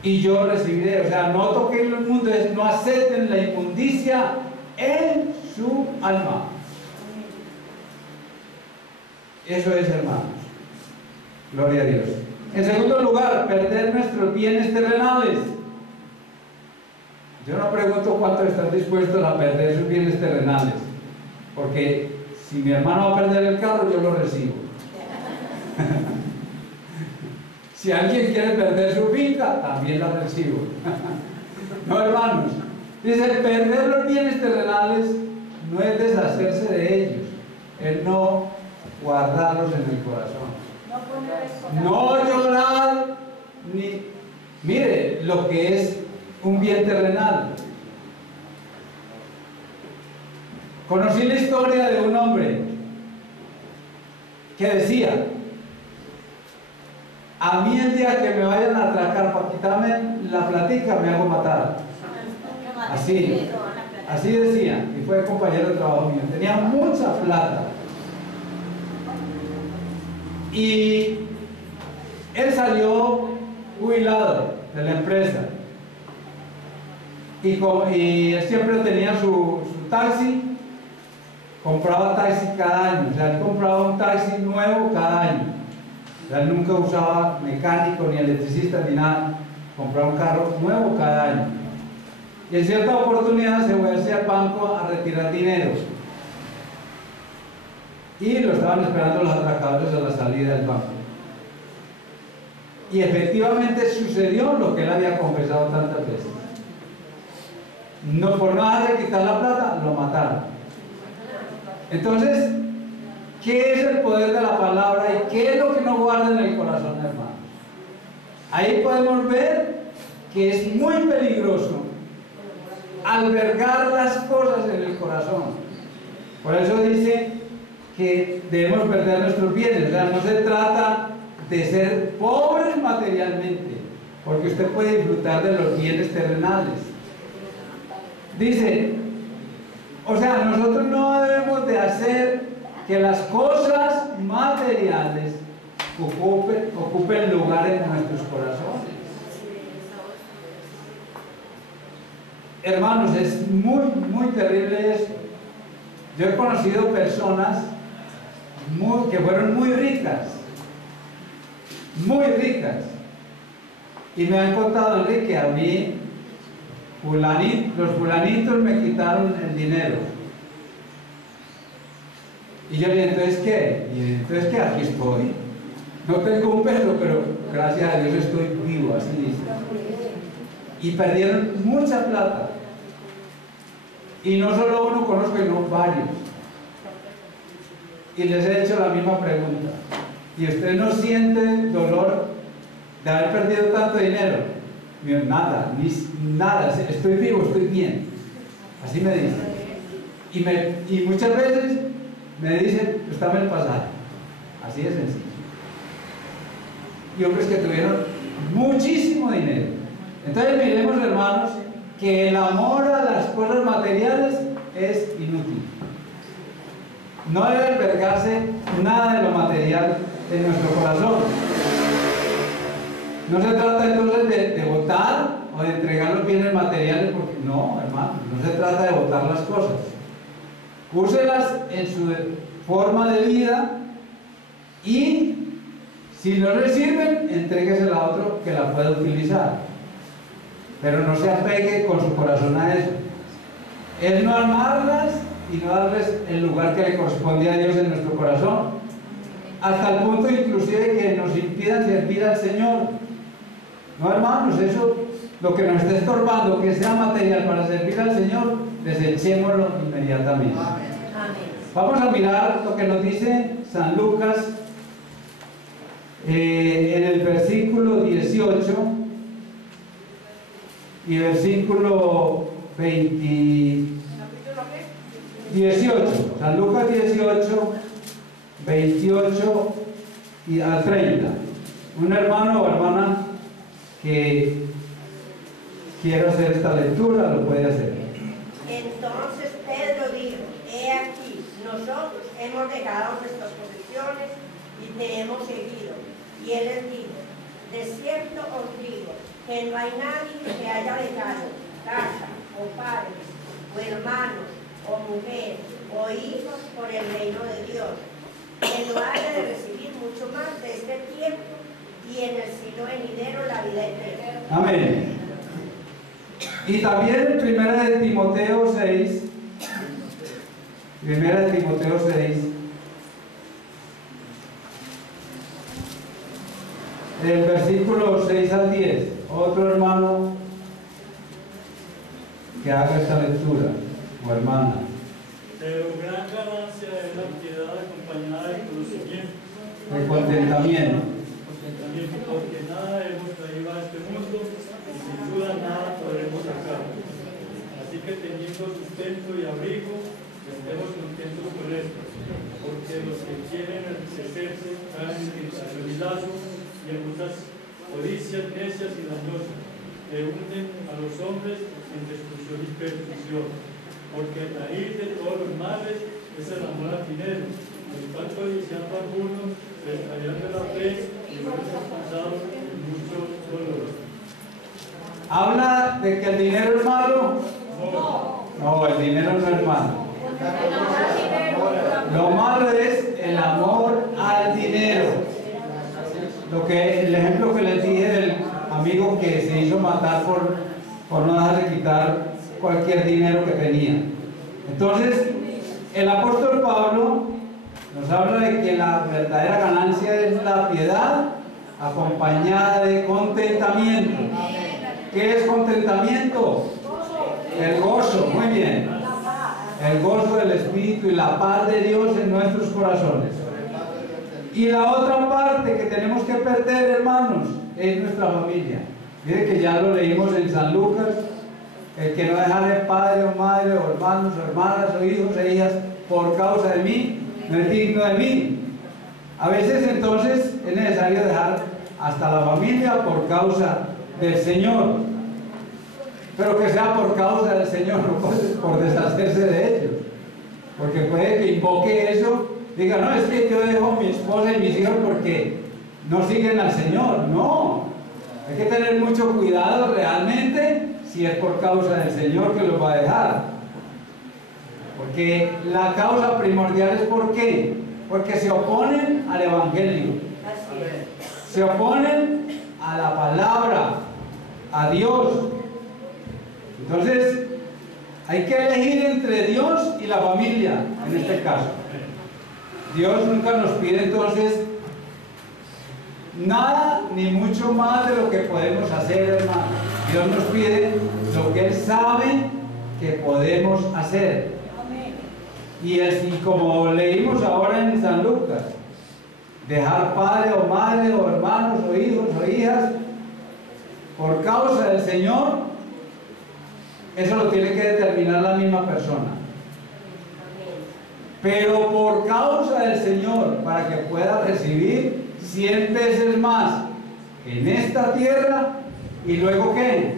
Y yo recibiré, o sea, no toquéis lo inmundo, es no acepten la inmundicia en su alma. Eso es, hermanos. Gloria a Dios. En segundo lugar, perder nuestros bienes terrenales. Yo no pregunto cuánto están dispuestos a perder sus bienes terrenales, porque si mi hermano va a perder el carro, yo lo recibo. Si alguien quiere perder su finca, también la recibo. No, hermanos. Dice, perder los bienes terrenales no es deshacerse de ellos, es no guardarlos en el corazón. No llorar, ni... Mire lo que es un bien terrenal. Conocí la historia de un hombre que decía, a mí el día que me vayan a atracar para quitarme la platica me hago matar. Así decía, y fue compañero de trabajo mío. Tenía mucha plata. Y él salió jubilado de la empresa. Y él siempre tenía su taxi, compraba taxi cada año. O sea, él compraba un taxi nuevo cada año. O sea, él nunca usaba mecánico, ni electricista, ni nada. Compraba un carro nuevo cada año. Y en cierta oportunidad se fue hacia el banco a retirar dinero. Y lo estaban esperando los atracadores a la salida del banco. Y efectivamente sucedió lo que él había confesado tantas veces. No, por nada de quitar la plata, lo mataron. Entonces, ¿qué es el poder de la palabra y qué es lo que no guarda en el corazón, hermano? Ahí podemos ver que es muy peligroso albergar las cosas en el corazón. Por eso dice que debemos perder nuestros bienes. O sea, no se trata de ser pobres materialmente, porque usted puede disfrutar de los bienes terrenales. Dice, o sea, nosotros no debemos de hacer que las cosas materiales ocupen lugar en nuestros corazones. Hermanos, es muy terrible eso. Yo he conocido personas que fueron muy ricas, y me han contado, Enrique, a mí los fulanitos me quitaron el dinero. Y yo le dije, ¿entonces qué? Y entonces qué, aquí estoy. No tengo un peso, pero gracias a Dios estoy vivo, así dice. y perdieron mucha plata. Y no solo uno conozco, sino varios. Y les he hecho la misma pregunta. ¿Y usted no siente dolor de haber perdido tanto dinero? Mío, nada, nada, estoy vivo, estoy bien. Así me dicen. Y muchas veces me dicen, préstame el pasaje. Así de sencillo. Y hombres que tuvieron muchísimo dinero. Entonces miremos, hermanos, que el amor a las cosas materiales es inútil. No debe albergarse nada de lo material en nuestro corazón. No se trata entonces de botar o de entregar los bienes materiales, porque no, hermano, no se trata de botar las cosas. Úselas en su forma de vida y si no le sirven, entréguesela a otro que la pueda utilizar. Pero no se apegue con su corazón a eso. Es no amarlas y no darles el lugar que le corresponde a Dios en nuestro corazón, hasta el punto inclusive que nos impidan servir al Señor. No, hermanos, eso, lo que nos esté estorbando, que sea material para servir al Señor, desechémoslo inmediatamente. Vamos a mirar lo que nos dice San Lucas en el versículo 18 y versículo 18, San Lucas 18, 28 y al 30. Un hermano o hermana que quiera hacer esta lectura lo puede hacer. Entonces Pedro dijo: he aquí, nosotros hemos dejado nuestras posesiones y te hemos seguido. Y él les dijo: de cierto os digo que no hay nadie que haya dejado casa, o padres, o hermanos, o mujer, o hijos por el reino de Dios, que no haya de recibir mucho más de este tiempo y en el siglo venidero la vida eterna. Amén. Y también en Primera de Timoteo 6, el versículo 6 al 10, otro hermano que haga esta lectura, o hermana. Pero gran ganancia es la piedad acompañada de conocimiento. De contentamiento. Porque nada hemos traído a este mundo y sin duda nada podremos sacar. Así que teniendo sustento y abrigo, estemos contentos con esto, porque los que quieren enriquecerse caen en tentación y lazo y en muchas codicias necias y dañosas que hunden a los hombres en destrucción y perdición. Porque el raíz de todos los males es el amor al dinero, el cual codiciando a algunos se extravían de la fe y fueron alcanzados en mucho dolor. ¿Habla de que el dinero es malo? No. No, el dinero no es malo. Lo malo es el amor al dinero. El ejemplo que les dije del amigo que se hizo matar por no dejarle quitar cualquier dinero que tenía. Entonces, el apóstol Pablo nos habla de que la verdadera ganancia es la piedad acompañada de contentamiento. ¿Qué es contentamiento? El gozo, muy bien. El gozo del Espíritu y la paz de Dios en nuestros corazones. Y la otra parte que tenemos que perder, hermanos, es nuestra familia. Miren que ya lo leímos en San Lucas: el que no dejare padre o madre o hermanos o hermanas o hijos e hijas por causa de mí, no es digno de mí. A veces entonces es necesario dejar hasta la familia por causa del Señor, pero que sea por causa del Señor, no por deshacerse de ellos, porque puede que invoque eso, diga: no, es que yo dejo a mi esposa y mis hijos porque no siguen al Señor. No, hay que tener mucho cuidado realmente si es por causa del Señor que los va a dejar, porque la causa primordial es ¿por qué? Porque se oponen al Evangelio, se oponen a la palabra, a Dios. Entonces hay que elegir entre Dios y la familia en este caso. Dios nunca nos pide entonces nada ni mucho más de lo que podemos hacer, hermano. Dios nos pide lo que Él sabe que podemos hacer. Y como leímos ahora en San Lucas, dejar padre o madre o hermanos o hijos o hijas por causa del Señor, eso lo tiene que determinar la misma persona. Pero por causa del Señor, para que pueda recibir 100 veces más en esta tierra, y luego ¿qué?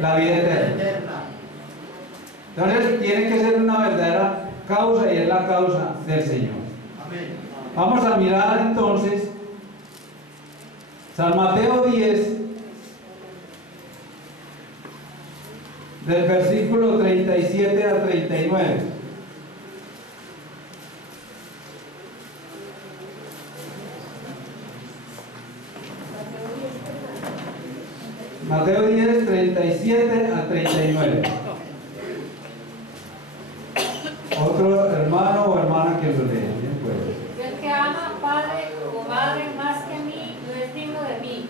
La vida eterna. Entonces tiene que ser una verdadera causa, y es la causa del Señor. Vamos a mirar entonces San Mateo 10, del versículo 37 a 39. Mateo 10, 37 a 39. Otro hermano o hermana que lo lea. Bien, pues. El que ama padre o madre más que a mí no es digno de mí.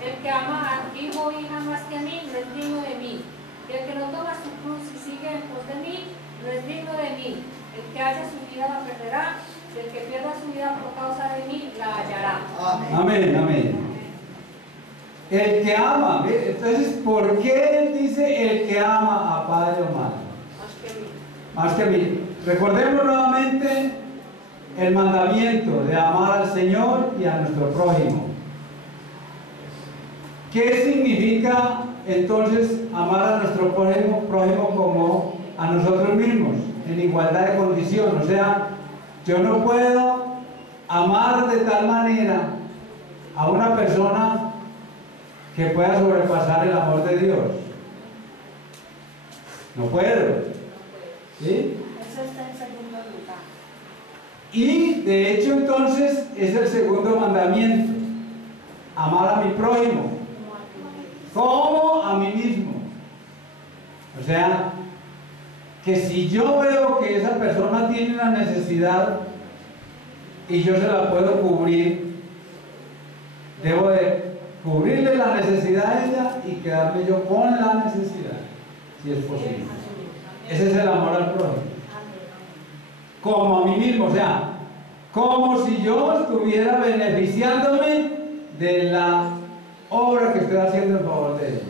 El que ama a hijo o hija más que a mí no es digno de mí. Y el que no toma su cruz y sigue en pos de mí no es digno de mí. El que haya su vida la perderá. Y el que pierda su vida por causa de mí la hallará. Amén, amén. El que ama, entonces, ¿por qué él dice el que ama a padre o madre? Más que a mí. Recordemos nuevamente el mandamiento de amar al Señor y a nuestro prójimo. ¿Qué significa entonces amar a nuestro prójimo como a nosotros mismos, en igualdad de condición? O sea, yo no puedo amar de tal manera a una persona que pueda sobrepasar el amor de Dios. No puedo. ¿Sí? Eso está en segundo lugar. Y de hecho entonces es el segundo mandamiento: amar a mi prójimo como a mí mismo. O sea, que si yo veo que esa persona tiene una necesidad y yo se la puedo cubrir, debo de cubrirle la necesidad a ella y quedarme yo con la necesidad, si es posible. Ese es el amor al prójimo. Como a mí mismo, o sea, como si yo estuviera beneficiándome de la obra que estoy haciendo en favor de ella.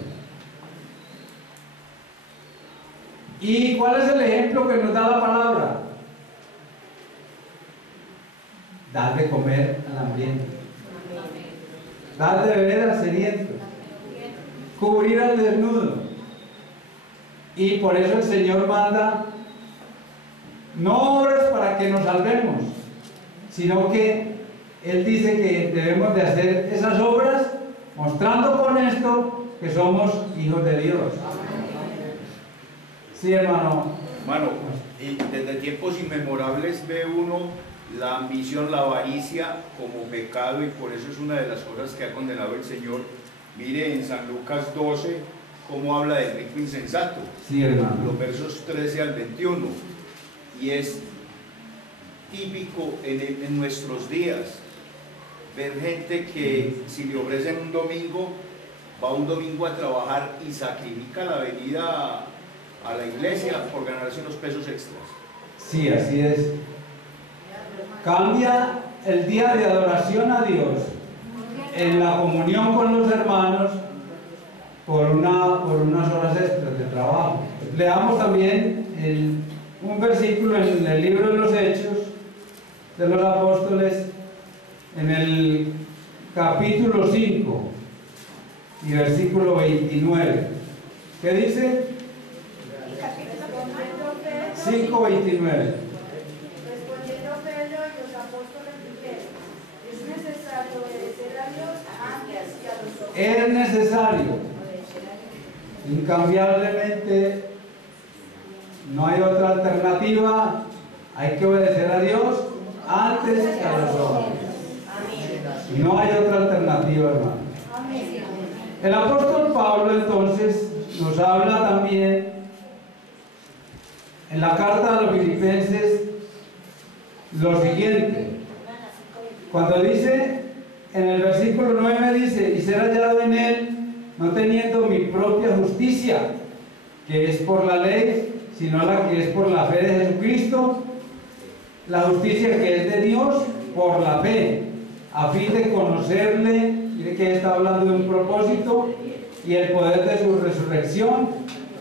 ¿Y cuál es el ejemplo que nos da la palabra? Dar de comer al hambriento, dar de beber al sediento, cubrir al desnudo. Y por eso el Señor manda no obras para que nos salvemos, sino que Él dice que debemos de hacer esas obras mostrando con esto que somos hijos de Dios. Sí, hermano. Hermano, desde tiempos inmemorables ve uno la ambición, la avaricia como pecado, y por eso es una de las cosas que ha condenado el Señor. Mire en San Lucas 12 cómo habla del rico insensato. Sí, hermano. Los versos 13 al 21. Y es típico en nuestros días ver gente que si le ofrecen un domingo, va un domingo a trabajar y sacrifica la venida a la iglesia por ganarse unos pesos extras. Sí, así es. Cambia el día de adoración a Dios en la comunión con los hermanos por unas horas extras de trabajo. Leamos también un versículo en el libro de los Hechos de los Apóstoles, en el capítulo 5 y versículo 29. ¿Qué dice? 5:29. Respondiendo Pedro y los apóstoles dijeron: es necesario obedecer a Dios antes que a los hombres. Es necesario, incambiablemente, no hay otra alternativa. Hay que obedecer a Dios antes que a los hombres. No hay otra alternativa, hermano. El apóstol Pablo entonces nos habla también en la carta a los Filipenses lo siguiente. Cuando dice, en el versículo 9 dice: y ser hallado en él no teniendo mi propia justicia, que es por la ley, sino la que es por la fe de Jesucristo, la justicia que es de Dios por la fe, a fin de conocerle, mire que está hablando de un propósito, y el poder de su resurrección,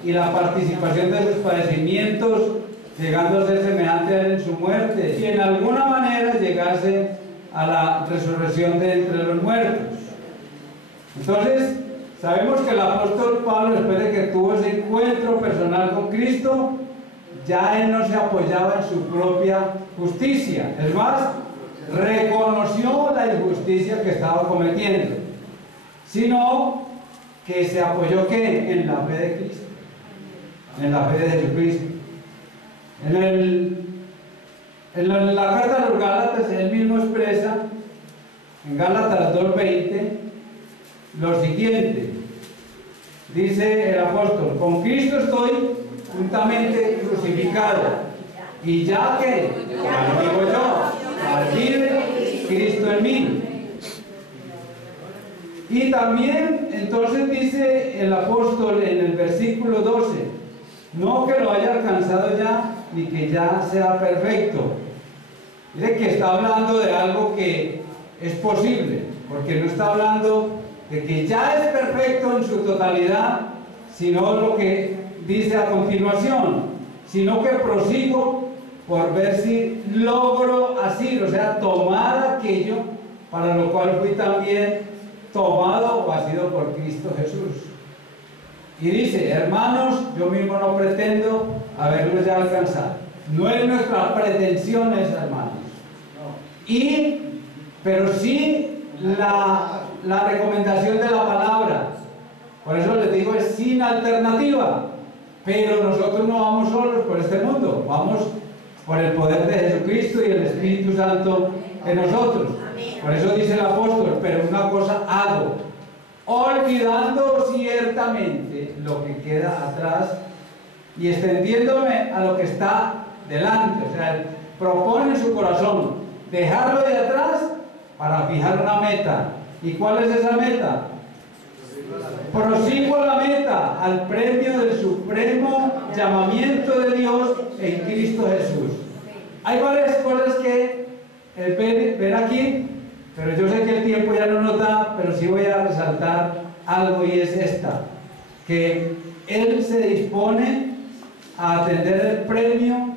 y la participación de sus padecimientos, llegando a ser semejante a él en su muerte, y en alguna manera llegase a la resurrección de entre los muertos. Entonces, sabemos que el apóstol Pablo, después de que tuvo ese encuentro personal con Cristo, ya él no se apoyaba en su propia justicia. Es más, reconoció la injusticia que estaba cometiendo, sino que se apoyó ¿qué? En la fe de Cristo, en la fe de Jesucristo. En la carta a los Gálatas, él mismo expresa, en Gálatas 2:20, lo siguiente. Dice el apóstol: con Cristo estoy juntamente crucificado, y ya que, ya lo digo yo, al vive Cristo en mí. Y también entonces dice el apóstol en el versículo 12, no que lo haya alcanzado ya, ni que ya sea perfecto. Dice que está hablando de algo que es posible, porque no está hablando de que ya es perfecto en su totalidad, sino lo que dice a continuación, sino que prosigo por ver si logro asir, o sea, tomar aquello para lo cual fui también tomado o asido por Cristo Jesús. Y dice: hermanos, yo mismo no pretendo haberlo ya alcanzado. No es nuestra pretensión esa, hermanos. Pero sí la recomendación de la palabra. Por eso les digo, es sin alternativa. Pero nosotros no vamos solos por este mundo, vamos por el poder de Jesucristo y el Espíritu Santo en nosotros. Por eso dice el apóstol: pero una cosa hago, olvidando ciertamente lo que queda atrás y extendiéndome a lo que está delante. O sea, propone en su corazón dejarlo de atrás para fijar una meta. ¿Y cuál es esa meta? Prosigo la meta, al premio del supremo llamamiento de Dios en Cristo Jesús. Hay varias cosas que ver aquí, pero yo sé que el tiempo ya no nos da, pero sí voy a resaltar algo, y es esta: que Él se dispone a atender el premio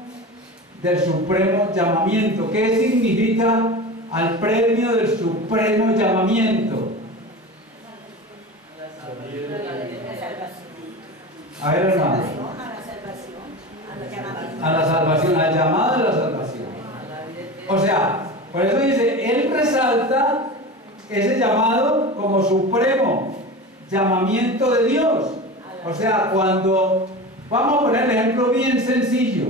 del supremo llamamiento. ¿Qué significa al premio del supremo llamamiento? A ver, hermano. A la salvación, al llamado de la salvación. O sea, por eso dice, él resalta ese llamado como supremo llamamiento de Dios. O sea, cuando vamos a poner el ejemplo bien sencillo,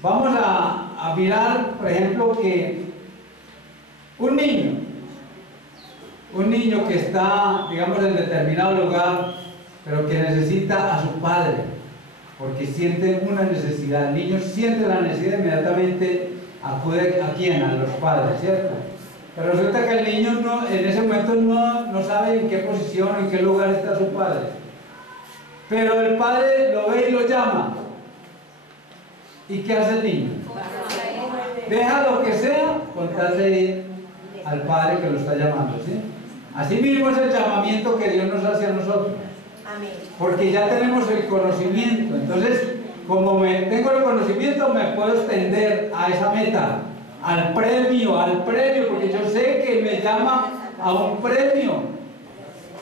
vamos a mirar, por ejemplo, que un niño que está, digamos, en determinado lugar, pero que necesita a su padre, porque siente una necesidad. El niño siente la necesidad, inmediatamente acude ¿a quién? A los padres, ¿cierto? Pero resulta que el niño en ese momento no sabe en qué posición, en qué lugar está su padre. Pero el padre lo ve y lo llama. ¿Y qué hace el niño? Deja lo que sea con tal de ir al padre que lo está llamando, ¿sí? Así mismo es el llamamiento que Dios nos hace a nosotros. Porque ya tenemos el conocimiento. Entonces, como tengo el conocimiento, me puedo extender a esa meta, al premio, porque yo sé que me llama a un premio.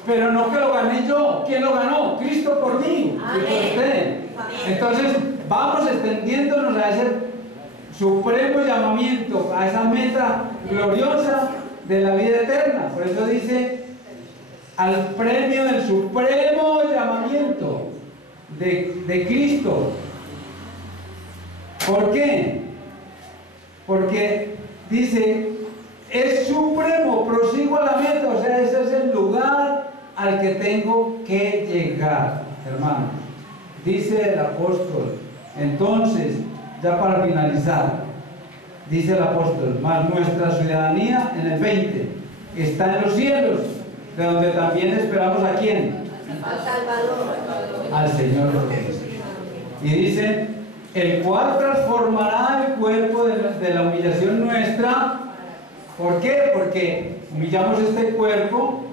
Pero no que lo gané yo. ¿Quién lo ganó? Cristo por mí y por usted. Entonces, vamos extendiéndonos a ese supremo llamamiento, a esa meta gloriosa de la vida eterna. Por eso dice: al premio del supremo llamamiento de Cristo. ¿Por qué? Porque dice, es supremo, prosigo a la meta. O sea, ese es el lugar al que tengo que llegar, hermanos. Dice el apóstol. Entonces, ya para finalizar, dice el apóstol: mas nuestra ciudadanía, en el 20, está en los cielos, de donde también esperamos ¿a quién? Al Salvador. Al Señor Jesucristo. Y dice, el cual transformará el cuerpo de la humillación nuestra. ¿Por qué? Porque humillamos este cuerpo,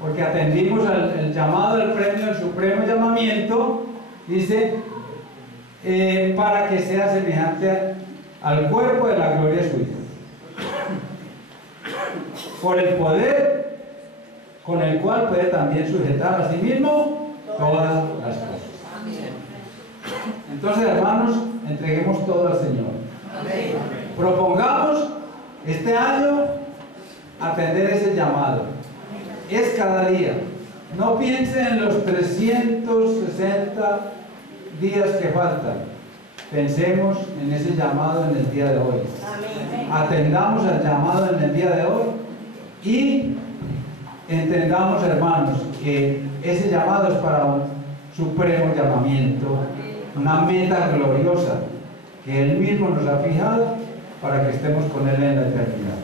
porque atendimos el llamado, el premio, el supremo llamamiento, dice, para que sea semejante al cuerpo de la gloria suya. Por el poder con el cual puede también sujetar a sí mismo todas las cosas. Entonces, hermanos, entreguemos todo al Señor. Amén. Propongamos este año atender ese llamado. Es cada día. No piense en los 360 días que faltan. Pensemos en ese llamado en el día de hoy. Amén. Atendamos al llamado en el día de hoy y entendamos, hermanos, que ese llamado es para un supremo llamamiento, una meta gloriosa que Él mismo nos ha fijado para que estemos con Él en la eternidad.